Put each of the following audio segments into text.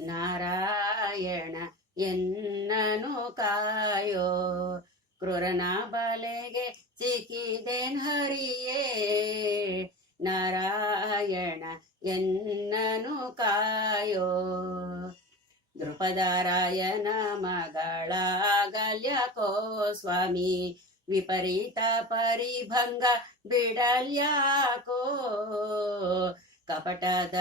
ನಾರಾಯಣ ಎನ್ನನು ಕಾಯೋ. ಕ್ರೂರನ ಬಲೆಗೆ ಸಿಕ್ಕಿದೆನ್ ಹರಿಯೇ. ನಾರಾಯಣ ಎನ್ನನು ಕಾಯೋ. ದೃಪದಾರಾಯಣ ಮಗಳಾಗಲ್ಯಕೋ ಸ್ವಾಮಿ. ವಿಪರೀತ ಪರಿಭಂಗ ಬಿಡಲ್ಯಾಕೋ ಕಪಟದ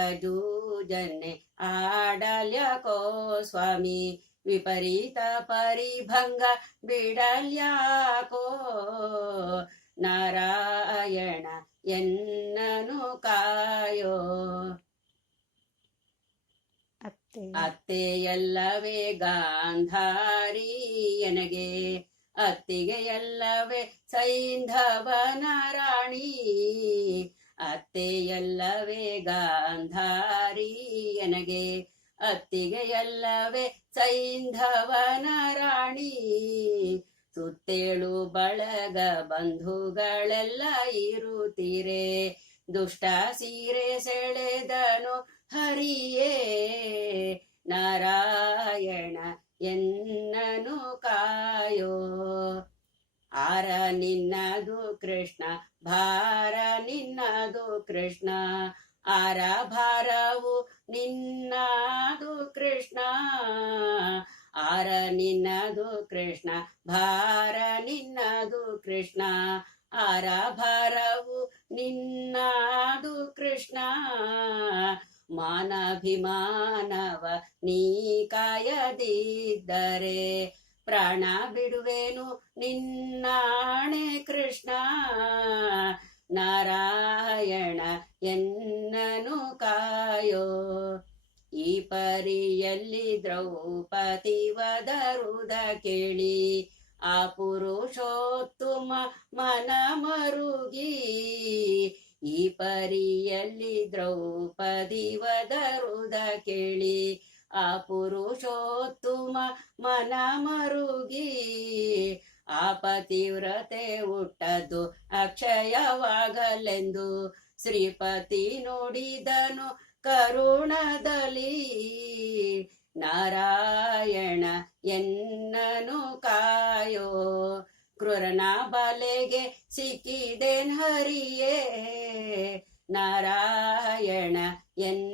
ಜೂಜನ್ನೆ ಆಡಲ್ಯಕೋ ಸ್ವಾಮಿ ವಿಪರೀತ ಪರಿಭಂಗ ಬಿಡಲ್ಯಾಕೋ ನಾರಾಯಣ ಎನ್ನನು ಕಾಯೋ. ಅತ್ತೆ. ಎಲ್ಲವೇ ಗಾಂಧಾರಿ ಎನಗೆ ಅತ್ತಿಗೆ ಎಲ್ಲವೇ ಸೈಂಧವನ ರಾಣಿ ಅತ್ತೆಯಲ್ಲವೇ ಅತ್ತಿಗೆ ಎಲ್ಲವೇ ಸೈಂಧವನ ರಾಣಿ. ಸುತ್ತೇಳು ಬಳಗ ಬಂಧುಗಳೆಲ್ಲ ಇರುತ್ತೀರೆ. ದುಷ್ಟ ಸೀರೆ ಸೆಳೆದನು ಹರಿಯೇ. ನಾರಾಯಣ ಎನ್ನನು ಕಾಯೋ. ಆರ ನಿನ್ನದು ಕೃಷ್ಣ, ಭಾರ ನಿನ್ನದು ಕೃಷ್ಣ. ಆರ ಭಾರವು ನಿನ್ನದು ಕೃಷ್ಣ. ಆರ ನಿನ್ನದು ಕೃಷ್ಣ, ಭಾರ ನಿನ್ನದು ಕೃಷ್ಣ. ಆರ ಭಾರವು ನಿನ್ನದು ಕೃಷ್ಣ. ಮಾನಭಿಮಾನವ ನೀ ಕಾಯದಿದ್ದರೆ ಪ್ರಾಣ ಬಿಡುವೇನು ನಿನ್ನಾಣೆ ಕೃಷ್ಣ. ನಾರಾಯಣ ಎನ್ನನು ಕಾಯೋ. ಈ ಪರಿಯಲ್ಲಿ ದ್ರೌಪದಿ ವದರುದ ಕೇಳಿ, ಆ ಪುರುಷೋತ್ತಮ ಮನ ಮರುಗಿ. ಈ ಪರಿಯಲ್ಲಿ ದ್ರೌಪದಿ ವದರುದ ಕೇಳಿ ಆ ಪುರುಷೋತ್ತುಮ ಮನ ಮರುಗಿ, ಆ ಪತಿವ್ರತೆ ಹುಟ್ಟದು ಅಕ್ಷಯವಾಗಲೆಂದು ಶ್ರೀಪತಿ ನುಡಿದನು ಕರುಣದಲ್ಲಿ. ನಾರಾಯಣ ಎನ್ನನು ಕಾಯೋ, ಕ್ರೂರನ ಬಲೆಗೆ ಸಿಕ್ಕಿದೆನ್ ಹರಿಯೇ. ನಾರಾಯಣ ಎನ್ನನು ಕಾಯೋ